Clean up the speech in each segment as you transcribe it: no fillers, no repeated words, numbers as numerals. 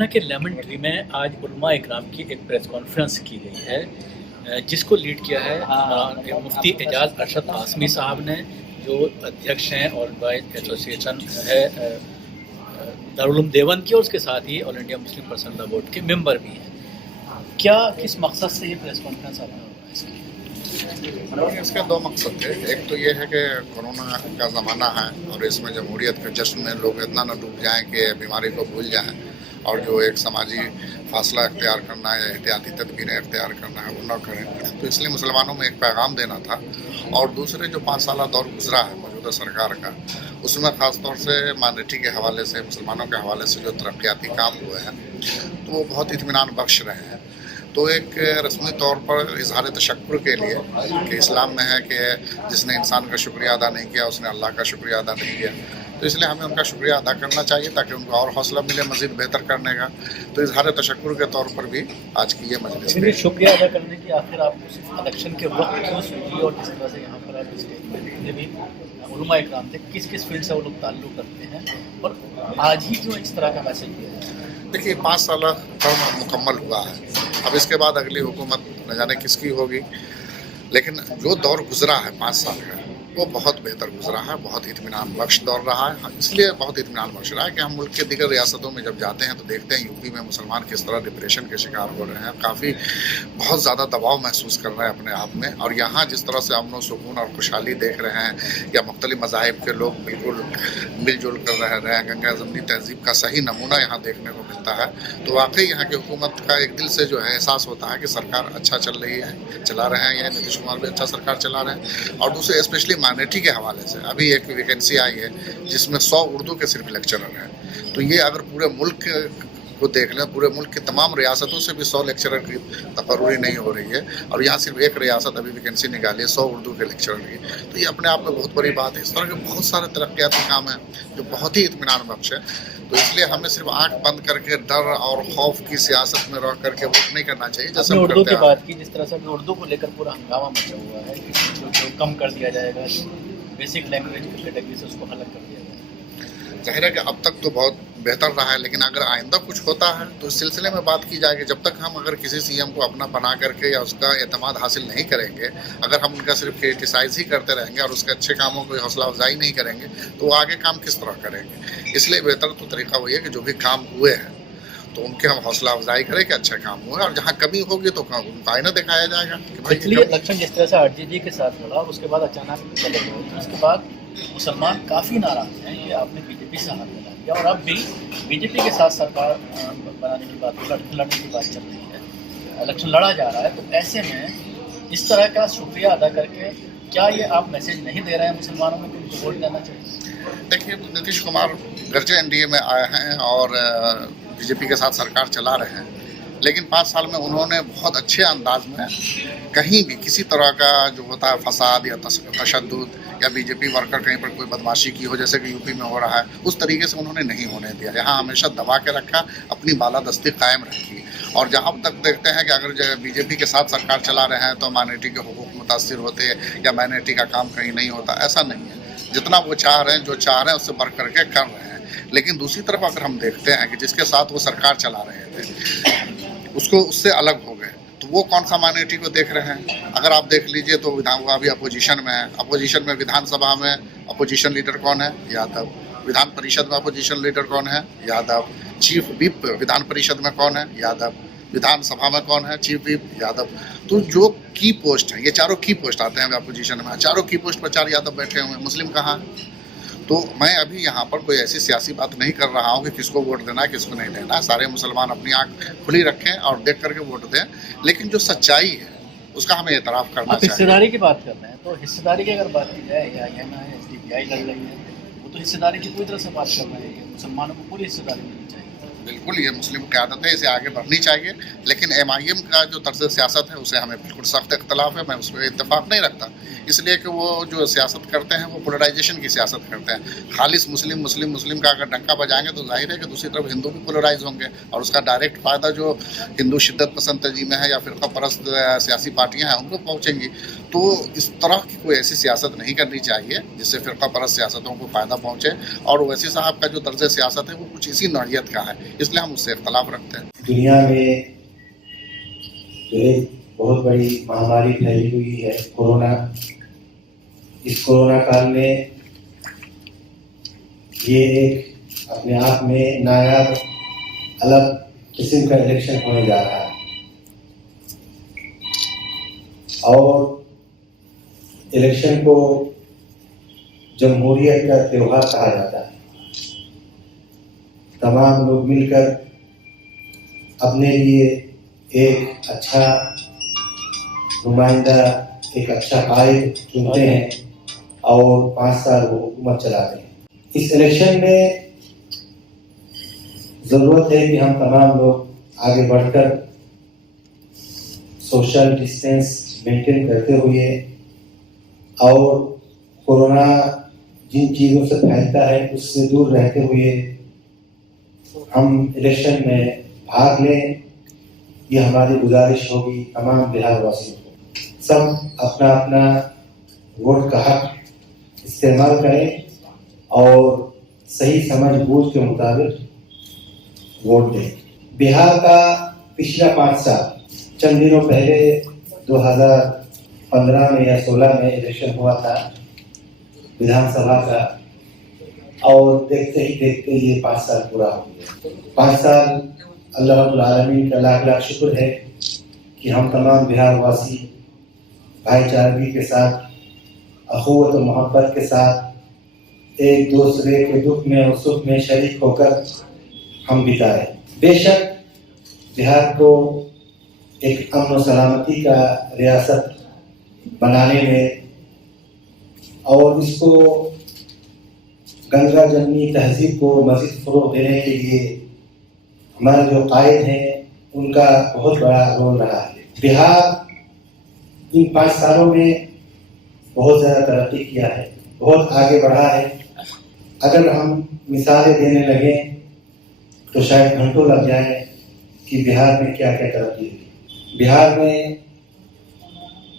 पटना के lemon tree में आज उलमा इकराम की एक प्रेस कॉन्फ्रेंस की गई है, जिसको लीड किया है मुफ्ती एजाज अरशद आसमी साहब ने, जो अध्यक्ष हैं और वाइस एसोसिएशन है दारुल उलूम देवबंद की, और उसके साथ ही ऑल इंडिया मुस्लिम पर्सनल लॉ बोर्ड के मेंबर भी हैं। क्या किस मकसद से ये प्रेस कॉन्फ्रेंस आपने इसके दो मकसद थे। एक तो ये है कि कोरोना का ज़माना है और इसमें जमहूरियत के जश्न में लोग इतना न डूब जाएं कि बीमारी को भूल जाएं, और जो एक समाजी फासला इख्तियार करना है या एहतियाती तदबीरें इख्तियार करना है वो न करें। तो इसलिए मुसलमानों में एक पैगाम देना था। और दूसरे जो 5 साल दौर गुजरा है मौजूदा सरकार का, उसमें ख़ास तौर से माइनॉरिटी के हवाले से, मुसलमानों के हवाले से जो तरक्याती काम हुए हैं तो वो बहुत इत्मीनान बख्श रहे हैं। तो एक रस्मी तौर पर इजहार तशक्कुर के लिए कि इस्लाम में है कि जिसने इंसान का शुक्रिया अदा नहीं किया उसने अल्लाह का शुक्रिया अदा नहीं किया, तो इसलिए हमें उनका शुक्रिया अदा करना चाहिए ताकि उनको और हौसला मिले मज़ीद बेहतर करने का। तो इजहार तशक्कुर के तौर पर भी आज की ये मजलिस है। शुक्रिया अदा करने की आखिर आप इलेक्शन के वक्त क्यों सोची, और जिस तरह से यहाँ पर आप स्टेज में जितने भी उलमा इकराम थे, किस किस फील्ड से वो लोग ताल्लुक़ करते हैं, और आज ही क्यों इस तरह का मैसेज दिया जाए? देखिए, 5 साल टर्म मुकम्मल हुआ है, अब इसके बाद अगली हुकूमत न जाने किसकी होगी, लेकिन जो दौर गुजरा है 5 साल का वो बहुत बेहतर गुजरा है, बहुत इत्मीनान बख्श दौर रहा है। इसलिए बहुत इत्मीनान बख्श रहा है कि हम मुल्क के दीगर रियासतों में जब जाते हैं तो देखते हैं यूपी में मुसलमान किस तरह डिप्रेशन के शिकार हो रहे हैं, काफ़ी बहुत ज़्यादा दबाव महसूस कर रहे हैं अपने आप में। और यहाँ जिस तरह से अमन व सुकून और खुशहाली देख रहे हैं, या मुख्तलिफ मज़ाहिब के लोग बिल्कुल मिलजुल कर रहे हैं, गंगा ज़मनी तहज़ीब का सही नमूना यहाँ देखने को मिलता है। तो वाकई यहाँ की हुकूमत का एक दिल से जो है एहसास होता है कि सरकार अच्छा चल रही है, चला रहे हैं, या नीतीश कुमार भी अच्छा सरकार चला रहे हैं। और दूसरे स्पेशली माइनॉरिटी के हवाले से अभी एक वैकेंसी आई है जिसमें 100 उर्दू के सिर्फ लेक्चरर हैं। तो ये अगर पूरे मुल्क को देख लें, पूरे मुल्क की तमाम रियासतों से भी 100 लेक्चरर की तकर्री नहीं हो रही है, और यहाँ सिर्फ एक रियासत अभी वैकेंसी निकाली है 100 उर्दू के लेक्चरर की। तो ये अपने आप में बहुत बड़ी बात है। इस तरह के बहुत सारे तरक्याती काम हैं जो बहुत ही इत्मीनान बख्श है। तो इसलिए हमें सिर्फ आंख बंद करके डर और खौफ की सियासत में रह करके वोट नहीं करना चाहिए। जैसे उर्दू की बात की, जिस तरह से उर्दू को लेकर पूरा हंगामा मचा हुआ है कि कम कर दिया जाएगा, बेसिक लैंग्वेज की कैटेगरी से उसको अलग कर दिया जाए। जाहिर है कि अब तक तो बहुत बेहतर रहा है, लेकिन अगर आइंदा कुछ होता है तो इस सिलसिले में बात की जाएगी। जब तक हम अगर किसी सीएम को अपना बना करके या उसका एतमाद हासिल नहीं करेंगे, अगर हम उनका सिर्फ क्रिटिसाइज ही करते रहेंगे और उसके अच्छे कामों को हौसला अफजाई नहीं करेंगे तो वो आगे काम किस तरह करेंगे। इसलिए बेहतर तो तरीका वही है कि जो भी काम हुए हैं तो उनके हम हौसला अफजाई करें कि अच्छा काम हुआ, और जहाँ कमी होगी तो उनका आईना दिखाया जाएगा कि भाई इसलिए इलेक्शन जिस तरह से आरजेडी के साथ लड़ा, उसके बाद अचानक चले गए, तो उसके बाद मुसलमान काफ़ी नाराज हैं कि आपने बीजेपी से हाथ मिला दिया, और अब भी बीजेपी के साथ सरकार बनाने की बात, लड़ने की बात चल रही है, इलेक्शन लड़ा जा रहा है। तो ऐसे में इस तरह का शुक्रिया अदा करके क्या ये आप मैसेज नहीं दे रहे हैं मुसलमानों में कि उनको वोट देना चाहिए? देखिए, नीतीश कुमार गर्जे एनडीए में आए हैं और बीजेपी के साथ सरकार चला रहे हैं, लेकिन 5 साल में उन्होंने बहुत अच्छे अंदाज में कहीं भी किसी तरह का जो होता है फसाद या तशद्दुद या बीजेपी वर्कर कहीं पर कोई बदमाशी की हो जैसे कि यूपी में हो रहा है, उस तरीके से उन्होंने नहीं होने दिया। यहाँ हमेशा दबा के रखा, अपनी बालादस्ती कायम रखी। और जहाँ तक देखते हैं कि अगर बीजेपी के साथ सरकार चला रहे हैं तो माइनॉरिटी के हुकूक मुतासिर होते या माइनॉरिटी का काम कहीं नहीं होता, ऐसा नहीं है। जितना वो चाह रहे हैं, जो चाह रहे हैं उससे बढ़ करके कर रहे हैं। लेकिन दूसरी तरफ अगर हम देखते हैं कि जिसके साथ वो सरकार चला रहे थे उसको उससे अलग हो गए, तो वो कौन सा माइनॉरिटी को देख रहे हैं? अगर आप देख लीजिए तो वो अभी अपोजिशन में है। अपोजिशन में विधानसभा में अपोजिशन लीडर कौन है? यादव। विधान परिषद में अपोजिशन लीडर कौन है? यादव। चीफ व्हिप विधान परिषद में कौन है? यादव। विधानसभा में कौन है? Chief whip Yadav. तो जो की पोस्ट है, ये चारों की पोस्ट आते हैं अपोजिशन में, चारों की पोस्ट पर 4 यादव बैठे हुए हैं। मुस्लिम कहाँ है? तो मैं अभी यहाँ पर कोई ऐसी सियासी बात नहीं कर रहा हूँ कि किसको वोट देना है किसको नहीं देना है। सारे मुसलमान अपनी आंख खुली रखें और देख करके वोट दें, लेकिन जो सच्चाई है उसका हमें एतराफ़ करना चाहिए। हिस्सेदारी की बात कर रहे हैं, तो हिस्सेदारी की अगर बात की जाए, या SDPI लड़ रही है, वो तो हिस्सेदारी की पूरी तरह से बात कर रहे हैं कि मुसलमानों को पूरी हिस्सेदारी मिलनी चाहिए। बिल्कुल, ये मुस्लिम की आदत है, इसे आगे बढ़नी चाहिए। लेकिन MIM का जो तर्ज सियासत है उसे हमें बिल्कुल सख्त इख्तलाफ है, मैं उस पर इत्तेफाक नहीं रखता। इसलिए कि वो जो सियासत करते हैं वो पोलराइजेशन की सियासत करते हैं। खालिस मुस्लिम का अगर डंका बजाएंगे तो जाहिर है कि दूसरी तरफ हिंदू भी पोलराइज होंगे, और उसका डायरेक्ट फ़ायदा जो हिंदू शिद्दत पसंद तंजीमें है या फ़िरका परस्त सियासी पार्टियाँ हैं उनको पहुँचेंगी। तो इस तरह की कोई ऐसी सियासत नहीं करनी चाहिए जिससे फ़िरका परस्त सियासतों को फ़ायदा पहुँचे। और ओवैसी साहब का जो तर्ज सियासत है वो कुछ इसी नौइयत का है इसलिए हम उससे इख्तलाफ रखते हैं। दुनिया में जो एक बहुत बड़ी महामारी फैली हुई है कोरोना, इस कोरोना काल में ये एक अपने आप में नायाब अलग किस्म का इलेक्शन होने जा रहा है और इलेक्शन को जमहूरियत का त्योहार कहा जाता है। तमाम लोग मिलकर अपने लिए एक अच्छा नुमाइंदा, एक अच्छा कायद चुनते हैं और 5 साल वो हुकूमत चलाते हैं। इस इलेक्शन में ज़रूरत है कि हम तमाम लोग आगे बढ़कर सोशल डिस्टेंस मेंटेन करते हुए और कोरोना जिन चीज़ों से फैलता है उससे दूर रहते हुए हम इलेक्शन में भाग लें, ये हमारी गुजारिश होगी तमाम बिहार वासियों को। सब अपना अपना वोट का हक इस्तेमाल करें और सही समझ बूझ के मुताबिक वोट दें। बिहार का पिछला 5 साल चंद दिनों पहले 2015 में या 16 में इलेक्शन हुआ था विधानसभा का और देखते ही देखते ये 5 साल पूरा हो गया। 5 साल अल्लाह रब्बुल आलमीन का लाख लाख शुक्र है कि हम तमाम बिहार वासी भाईचारगी के साथ, अखुवत और मोहब्बत के साथ एक दूसरे के दुख में और सुख में शरीक होकर हम बिताए। बेशक बिहार को एक अमन और सलामती का रियासत बनाने में और इसको गंगा जमनी तहजीब को मज़ीद फ़रोग़ देने के लिए हमारे जो कायद हैं उनका बहुत बड़ा रोल रहा है। बिहार इन 5 सालों में बहुत ज़्यादा तरक्की किया है, बहुत आगे बढ़ा है। अगर हम मिसालें देने लगें तो शायद घंटों लग जाए कि बिहार में क्या क्या तरक्की हुई।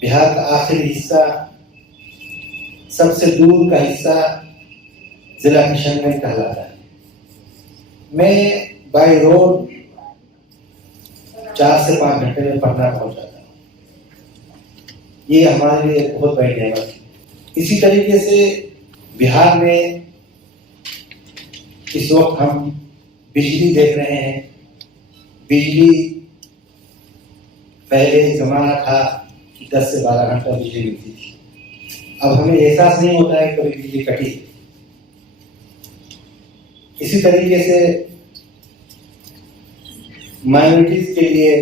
बिहार का आखिरी हिस्सा, सबसे दूर का हिस्सा जिला किशनगंज कहलाता है। मैं बाई रोड 4 से 5 घंटे में पटना पहुंच जाता हूँ। ये हमारे लिए बहुत बड़ी नेमत है। इसी तरीके से बिहार में इस वक्त हम बिजली देख रहे हैं। बिजली पहले जमाना था कि 10 से 12 घंटा बिजली मिलती थी, अब हमें एहसास नहीं होता है कभी बिजली कटी। इसी तरीके से माइनॉरिटीज के लिए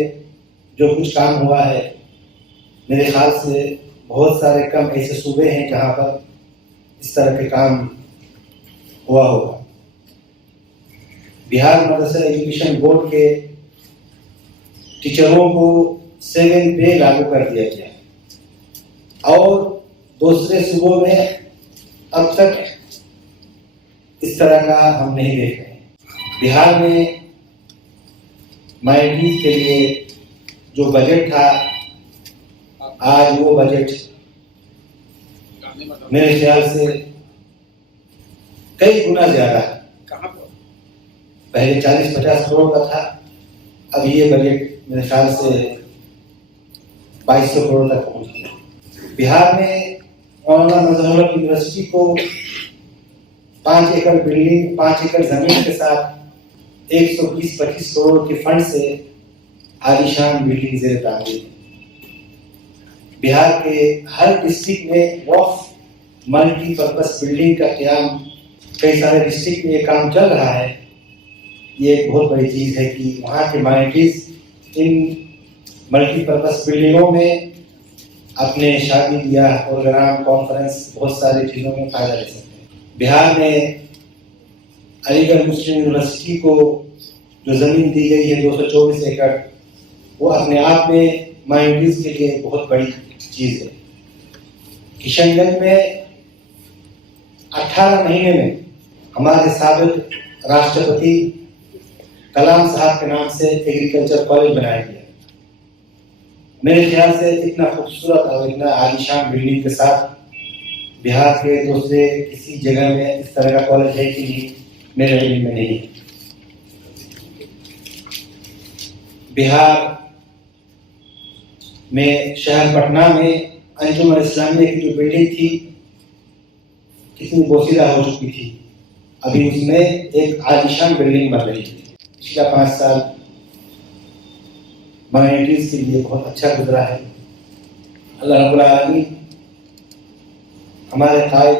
जो कुछ काम हुआ है, मेरे ख्याल से बहुत सारे कम ऐसे सूबे हैं जहाँ पर इस तरह के काम हुआ होगा। बिहार मदरसा एजुकेशन बोर्ड के टीचरों को 7 पे लागू कर दिया गया और दूसरे सूबों में अब तक इस तरह का हम नहीं देख रहे। बिहार में माइनॉरिटीज के लिए जो बजट था, आज वो बजट मेरे ख्याल से कई गुना ज्यादा है। पहले 40-50 करोड़ का था, अब ये बजट मेरे ख्याल से 2200 करोड़ तक पहुंच गया। बिहार में मौलाना मजहर यूनिवर्सिटी को 5 एकड़ बिल्डिंग, 5 एकड़ जमीन के साथ 120-25 करोड़ के फंड से आलीशान बिल्डिंग ज़ेर तामीर। बिहार के हर डिस्ट्रिक्ट में वक्फ मल्टीपर्पस बिल्डिंग का क़याम, कई सारे डिस्ट्रिक्ट में ये काम चल रहा है। ये एक बहुत बड़ी चीज़ है कि वहाँ के माइनॉरिटीज इन मल्टीपर्पस बिल्डिंगों में अपने शादी ब्याह, प्रोग्राम, कॉन्फ्रेंस, बहुत सारी चीज़ों में फ़ायदा ले सकते हैं। बिहार में अलीगढ़ मुस्लिम यूनिवर्सिटी को जो ज़मीन दी गई है 224 एकड़, वो अपने आप में माइनॉरिटीज के लिए बहुत बड़ी चीज़ है। किशनगंज में 18 महीने में हमारे साबिक राष्ट्रपति कलाम साहब के नाम से एग्रीकल्चर कॉलेज बनाया गया। मेरे ख्याल से इतना खूबसूरत और इतना आलीशान बिल्डिंग के साथ बिहार के दूसरे किसी जगह में इस तरह का कॉलेज है कि नहीं, मेरे इल्म में नहीं। बिहार में शहर पटना में अंजुमन इस्लामिया की जो बिल्डिंग थी कितनी बोसीदा हो चुकी थी, अभी उसमें एक आलीशान बिल्डिंग बन रही थी। पिछला 5 साल माइनॉरिटीज के लिए बहुत अच्छा गुजरा है। अल्लाह रब्बुल आलमीन हमारे कायद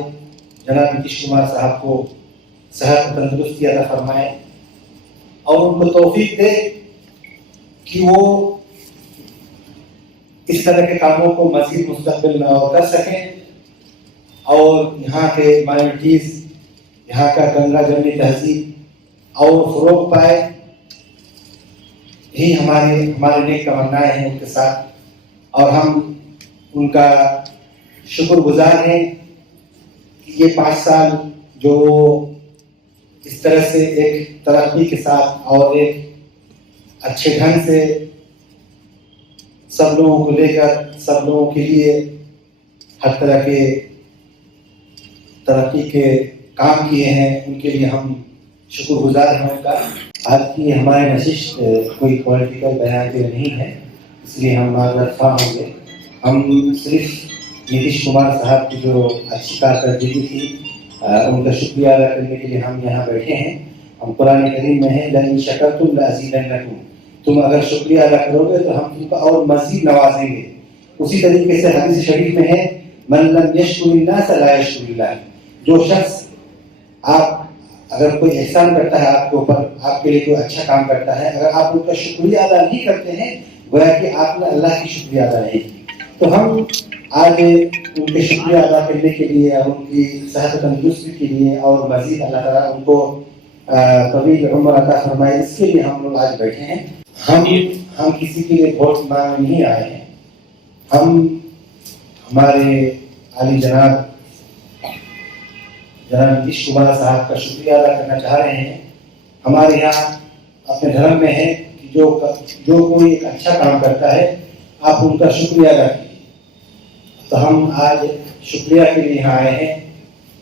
जनाब नीतीश कुमार साहब को सेहत तंदुरुस्ती अता फरमाए और उनको तौफीक दे कि वो इस तरह के कामों को मज़ीद मुस्तक़बिल में और कर सकें और यहाँ के माइनॉरिटीज, यहाँ का गंगा जमनी तहजीब और फ़रोग़ पाए। यही हमारे नेक तमन्नाएं हैं उनके साथ और हम उनका शुक्रगुजार हैं कि ये 5 साल जो इस तरह से एक तरक्की के साथ और एक अच्छे ढंग से सब लोगों को लेकर, सब लोगों के लिए हर तरह के तरक्की के काम किए हैं, उनके लिए हम शुक्रगुजार हैं उनका। आज की हमारे नशिश कोई पॉलिटिकल बयान के नहीं है, इसलिए हम माजरफा होंगे। हम सिर्फ नीतीश कुमार साहब की जो अच्छी कारकर्दगी थी उनका शुक्रिया अदा करने के लिए हम यहाँ बैठे हैं। हम कुरान करीम में है लइन शकरतुम लअज़ीदन्नकुम, तुम अगर शुक्रिया अदा करोगे तो हम तुमको और मज़ीद नवाजेंगे। उसी तरीके से हदीस शरीफ में है मन लम यशकुरिन्नास ला यशकुरिल्लाह, जो शख्स आप अगर कोई एहसान करता है आपके ऊपर, आपके लिए कोई अच्छा काम करता है, अगर आप उनका शुक्रिया अदा नहीं करते हैं गोया कि आपने अल्लाह की शुक्रिया अदा नहीं की। तो हम आज उनके शुक्रिया अदा करने के लिए और उनकी सेहत तंदुरुस्ती के लिए और मज़ीद अल्लाह ताला उनको तवील उम्र अता फरमाए, इसके लिए हम लोग आज बैठे हैं। हम किसी के लिए वोट मांगने नहीं आए हैं। हम हमारे आली जनाब नीतीश कुमार साहब का शुक्रिया अदा करना चाह रहे हैं। हमारे यहाँ अपने धर्म में है कि जो कोई एक अच्छा काम करता है आप उनका शुक्रिया अदा कीजिए। तो हम आज शुक्रिया के लिए यहाँ आए हैं,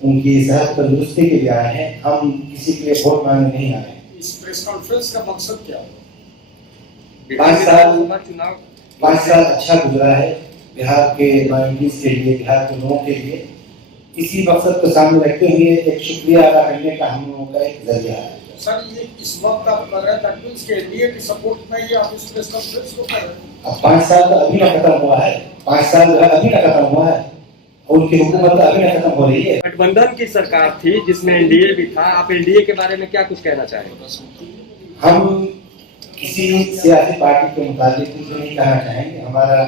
उनकी सेहत तंदुरुस्ती के लिए आए हैं। हम किसी के लिए वोट मांगने नहीं आए हैं। इस प्रेस कॉन्फ्रेंस का मकसद क्या है? 5 साल अच्छा गुजरा है बिहार के माइनॉरिटीज के लिए, बिहार के लोगों के लिए। इसी मकसद को सामने रखते हुए एक शुक्रिया अदा करने का हम लोगों का एक जरिया है। सर ये इस वक्त आप कर रहे हैं दैट मींस के एनडीए की सपोर्ट में ये आप इस प्रेस कॉन्फ्रेंस को कर रहे हैं। अब 5 साल तो अभी ना खत्म हुआ है, 5 साल जो है अभी ना खत्म हुआ है, उनकी हुकूमत तो अभी ना खत्म हो रही है। गठबंधन की सरकार थी जिसमें एनडीए भी था, आप एनडीए के बारे में क्या कुछ कहना चाहेंगे? हम किसी सियासी पार्टी के मुताबिक कुछ नहीं कहना चाहेंगे। हमारा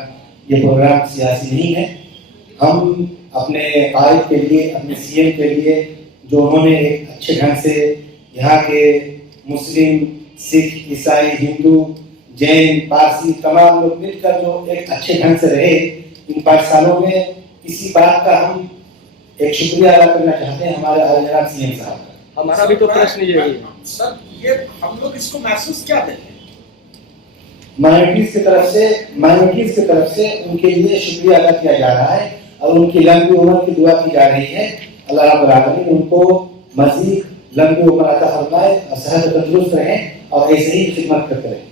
ये प्रोग्राम सियासी नहीं है। हम अपने कायद के लिए, अपने सीएम के लिए, जो उन्होंने एक अच्छे ढंग से यहाँ के मुस्लिम, सिख, ईसाई, हिंदू, जैन, पारसी तमाम लोग मिलकर जो एक अच्छे ढंग से रहे इन 5 सालों में, इसी बात का हम एक शुक्रिया अदा करना चाहते हैं हमारे जनाब सीएम साहब का। हमारा भी तो प्रश्न यही है सर, ये हम लोग इसको महसूस क्या देते हैं माइनॉरिटीज की तरफ से उनके लिए शुक्रिया अदा किया जा रहा है और उनकी लंबी उम्र की दुआ की जा रही है। अल्लाह रब्बुल आलमीन उनको मज़ीद लंबी उम्र अता फरमाए और सेहत तंदुरुस्त रहें और ऐसे ही खिदमत करते रहें।